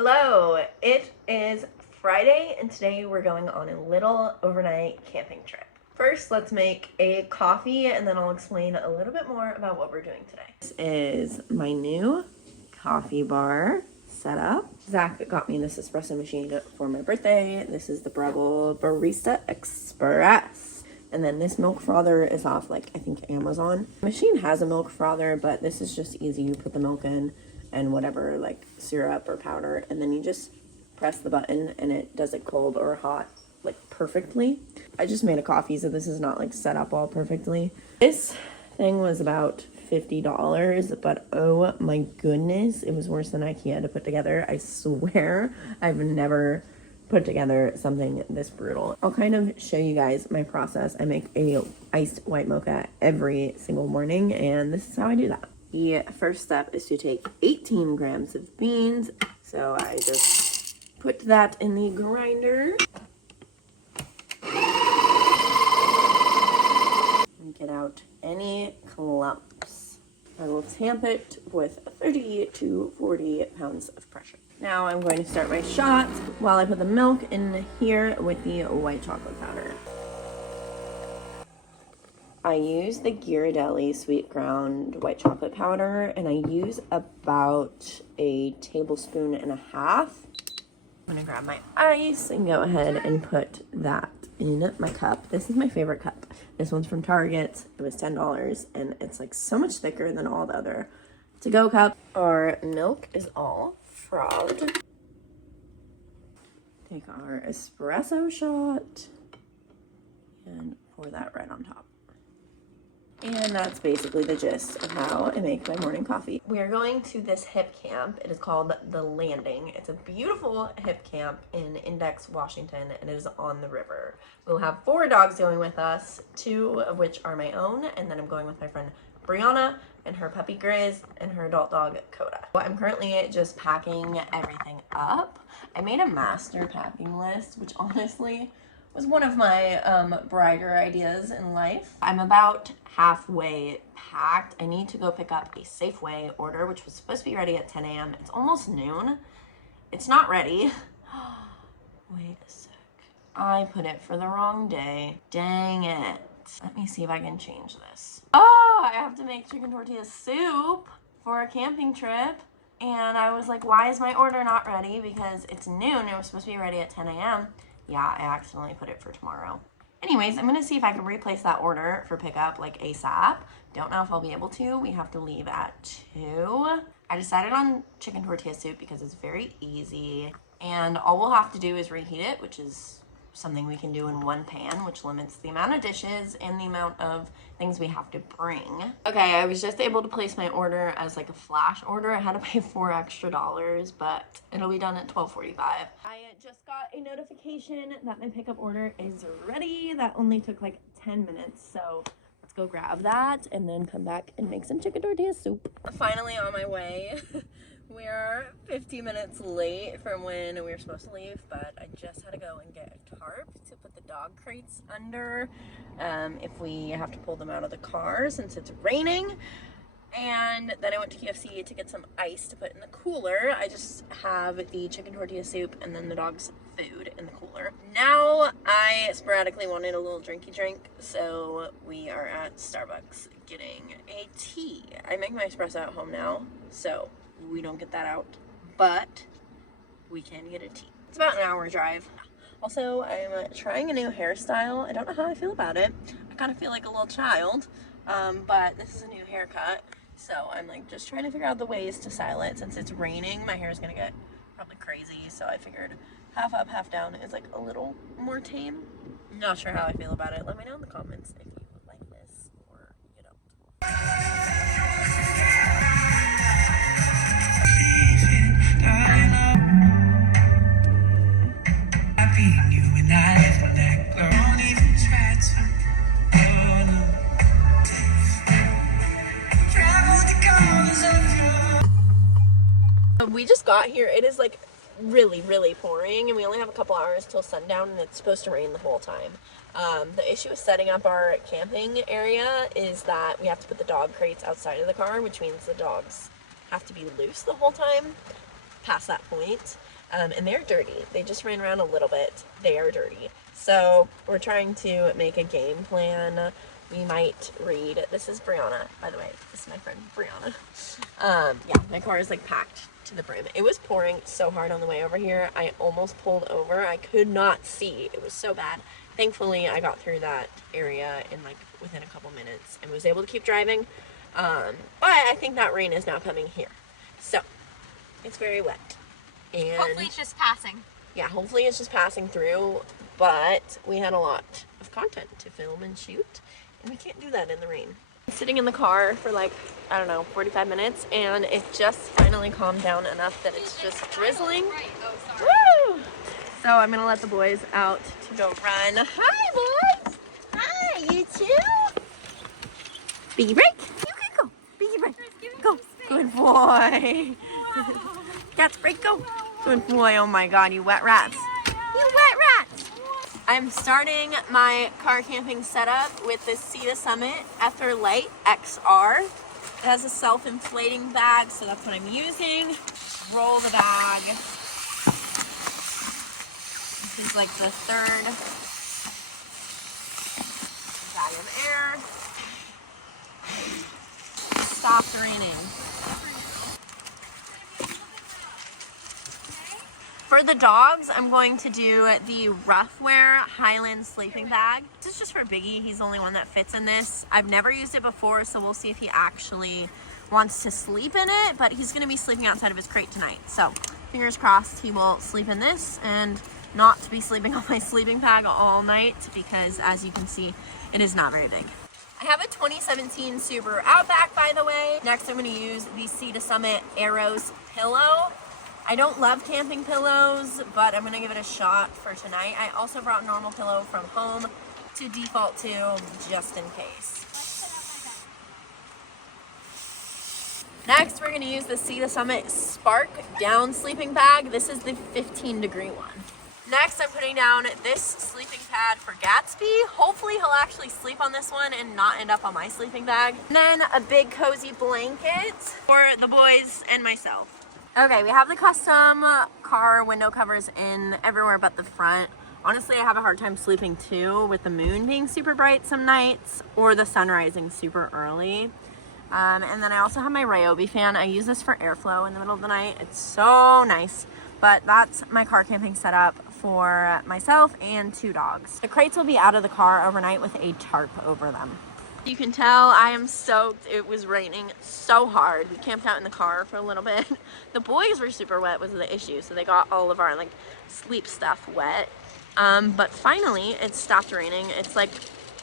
Hello, it is Friday and today we're going on a little overnight camping trip. First, let's make a coffee and then I'll explain a little bit more about what we're doing today. This is my new coffee bar setup. Zach got me this espresso machine for my birthday. This is the Breville Barista Express. And then this milk frother is off, I think Amazon. The machine has a milk frother, but this is just easy. You put the milk in and whatever, syrup or powder, and then you just press the button and it does it cold or hot, perfectly. I just made a coffee, so this is not set up all perfectly. This thing was about $50, but oh my goodness, it was worse than IKEA to put together. I swear I've never put together something this brutal. I'll kind of show you guys my process. I make a iced white mocha every single morning, and this is how I do that. The first step is to take 18 grams of beans. So I just put that in the grinder. And get out any clumps. I will tamp it with 30 to 40 pounds of pressure. Now I'm going to start my shots while I put the milk in here with the white chocolate powder. I use the Ghirardelli sweet ground white chocolate powder, and I use about a tablespoon and a half. I'm gonna grab my ice and go ahead and put that in my cup. This is my favorite cup. This one's from Target. It was $10, and it's so much thicker than all the other to-go cup. Our milk is all frothed. Take our espresso shot and pour that right on top. And that's basically the gist of how I make my morning coffee. We are going to this Hipcamp. It is called The Landing. It's a beautiful Hipcamp in Index, Washington, and it is on the river. We'll have 4 dogs going with us, 2 of which are my own, and then I'm going with my friend Brianna and her puppy Grizz and her adult dog Coda. I'm currently just packing everything up. I made a master packing list, which honestly was one of my brighter ideas in life. I'm about halfway packed. I need to go pick up a Safeway order, which was supposed to be ready at 10 a.m. It's almost noon. It's not ready. Wait a sec. I put it for the wrong day. Dang it. Let me see if I can change this. Oh, I have to make chicken tortilla soup for a camping trip. And I was like, why is my order not ready? Because it's noon. It was supposed to be ready at 10 a.m. Yeah, I accidentally put it for tomorrow. Anyways, I'm going to see if I can replace that order for pickup ASAP. Don't know if I'll be able to. We have to leave at 2. I decided on chicken tortilla soup because it's very easy. And all we'll have to do is reheat it, which is something we can do in one pan, which limits the amount of dishes and the amount of things we have to bring. Okay, I was just able to place my order as a flash order. I had to pay $4 extra, but it'll be done at 12:45. I just got a notification that my pickup order is ready. That only took 10 minutes, so let's go grab that and then come back and make some chicken tortilla soup. Finally on my way. We're 15 minutes late from when we were supposed to leave, but I just had to go and get a tarp to put the dog crates under if we have to pull them out of the car since it's raining. And then I went to KFC to get some ice to put in the cooler. I just have the chicken tortilla soup and then the dog's food in the cooler. Now I sporadically wanted a little drinky drink, so we are at Starbucks getting a tea. I make my espresso at home now, so we don't get that out, but we can get a tea. It's about an hour drive. Also, I'm trying a new hairstyle. I don't know how I feel about it. I kind of feel like a little child, but this is a new haircut, so I'm just trying to figure out the ways to style it. Since it's raining, my hair is gonna get probably crazy, so I figured half up, half down is a little more tame. Not sure how I feel about it. Let me know in the comments if you like this or you don't. We just got here. It is really pouring, and we only have a couple hours till sundown, and it's supposed to rain the whole time. The issue with setting up our camping area is that we have to put the dog crates outside of the car, which means the dogs have to be loose the whole time. past that point. And they're dirty. They just ran around a little bit. They are dirty. So we're trying to make a game plan. We might read. This is Brianna, by the way. This is my friend Brianna. Yeah, my car is like packed to the brim. It was pouring so hard on the way over here. I almost pulled over. I could not see. It was so bad. Thankfully, I got through that area in like within a couple minutes and was able to keep driving. But I think that rain is now coming here. So it's very wet. And hopefully it's just passing. Yeah, hopefully it's just passing through. But we had a lot of content to film and shoot. And we can't do that in the rain. I'm sitting in the car for like, I don't know, 45 minutes, and it just finally calmed down enough that it's just drizzling. Woo! So I'm gonna let the boys out to go run. Hi, boys! Hi, you too? Biggie break. You can go. Biggie break. Go. Good boy. Cats break, go. Good boy. Oh my God, you wet rats. You wet rats. I'm starting my car camping setup with this Sea to Summit Etherlite XR. It has a self-inflating bag, so that's what I'm using. Roll the bag. This is like the third bag of air. Stopped raining. For the dogs, I'm going to do the Roughwear Highland sleeping bag. This is just for Biggie. He's the only one that fits in this. I've never used it before, so we'll see if he actually wants to sleep in it, but he's gonna be sleeping outside of his crate tonight. So fingers crossed he will sleep in this and not to be sleeping on my sleeping bag all night, because as you can see, it is not very big. I have a 2017 Subaru Outback, by the way. Next, I'm gonna use the Sea to Summit Arrows pillow. I don't love camping pillows, but I'm gonna give it a shot for tonight. I also brought a normal pillow from home to default to, just in case. Next, we're gonna use the Sea to Summit Spark Down sleeping bag. This is the 15-degree one. Next, I'm putting down this sleeping pad for Gatsby. Hopefully he'll actually sleep on this one and not end up on my sleeping bag. And then a big cozy blanket for the boys and myself. Okay, we have the custom car window covers in everywhere but the front. Honestly, I have a hard time sleeping too, with the moon being super bright some nights or the sun rising super early. And then I also have my Ryobi fan. I use this for airflow in the middle of the night. It's so nice. But that's my car camping setup for myself and 2 dogs. The crates will be out of the car overnight with a tarp over them. You can tell I am soaked. It was raining so hard. We camped out in the car for a little bit. The boys were super wet was the issue, so they got all of our like sleep stuff wet. But finally it stopped raining. It's like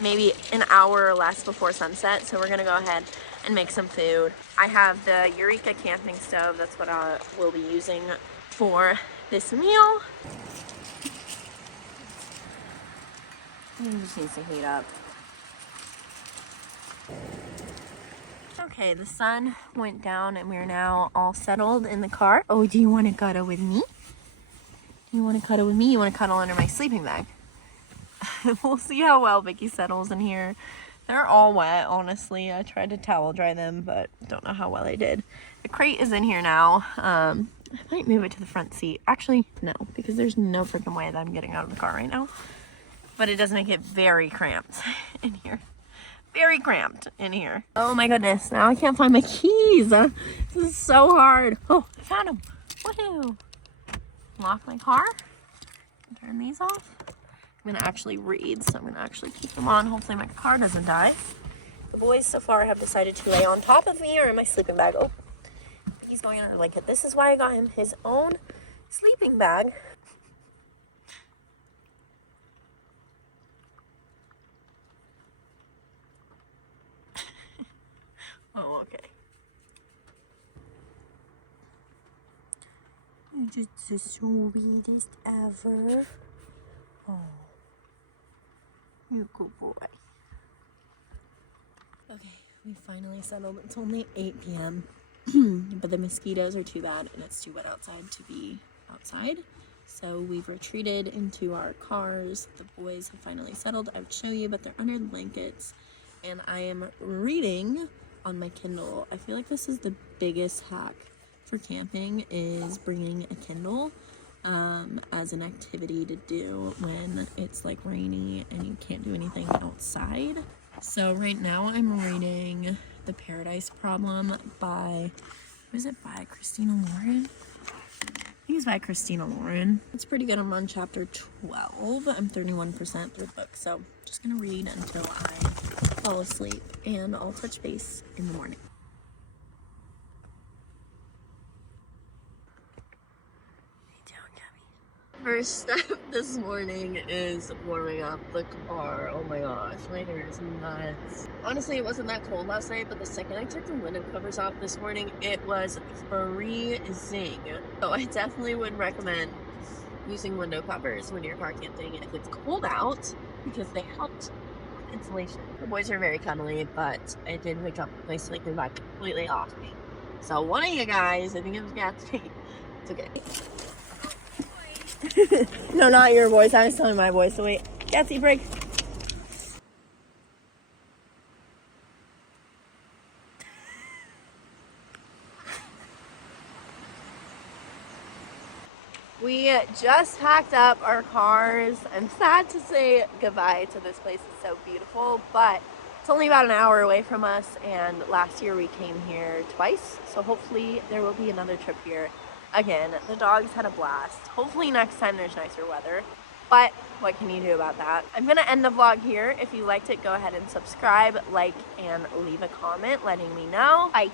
maybe an hour or less before sunset, so we're gonna go ahead and make some food. I have the Eureka camping stove. That's what I will be using for this meal. It just needs to heat up. Okay, the sun went down and we're now all settled in the car. Oh, do you want to cuddle with me? Do you want to cuddle with me? You want to cuddle under my sleeping bag? We'll see how well Vicky settles in here. They're all wet, honestly. I tried to towel dry them, but don't know how well I did. The crate is in here now. I might move it to the front seat. Actually, no, because there's no freaking way that I'm getting out of the car right now. But it does make it very cramped in here. Very cramped in here. Oh my goodness, now I can't find my keys. This is so hard. Oh, I found them. Woohoo. Lock my car. Turn these off. I'm gonna actually read, so I'm gonna actually keep them on. Hopefully my car doesn't die. The boys so far have decided to lay on top of me or in my sleeping bag. Oh, he's going under the blanket. This is why I got him his own sleeping bag. Oh, okay. You're just the sweetest ever. Oh, you're a good boy. Okay, we finally settled. It's only 8 p.m. But the mosquitoes are too bad and it's too wet outside to be outside. So we've retreated into our cars. The boys have finally settled. I would show you, but they're under the blankets. And I am reading on my Kindle. I feel like this is the biggest hack for camping is bringing a Kindle as an activity to do when it's like rainy and you can't do anything outside. So right now I'm reading The Paradise Problem by, who is it by? Christina Lauren? I think it's by Christina Lauren. It's pretty good. I'm on chapter 12. I'm 31% through the book, so I'm just gonna read until I fall asleep, and I'll touch base in the morning. First step this morning is warming up the car. Oh my gosh, my hair is nuts. Honestly, it wasn't that cold last night, but the second I took the window covers off this morning, it was freezing. So I definitely would recommend using window covers when you're car camping if it's cold out, because they helped with insulation. The boys are very cuddly, but I did wake up with my sleeping bag completely off me. So one of you guys, I think it was Gatsby, it's okay. No, not your voice. I was telling my voice. So wait, Gatsby, break. We just packed up our cars. I'm sad to say goodbye to this place. It's so beautiful, but it's only about an hour away from us, and last year we came here twice, so hopefully there will be another trip here again. The dogs had a blast. Hopefully next time there's nicer weather, but what can you do about that? I'm gonna end the vlog here. If you liked it, go ahead and subscribe, like, and leave a comment letting me know. Bye.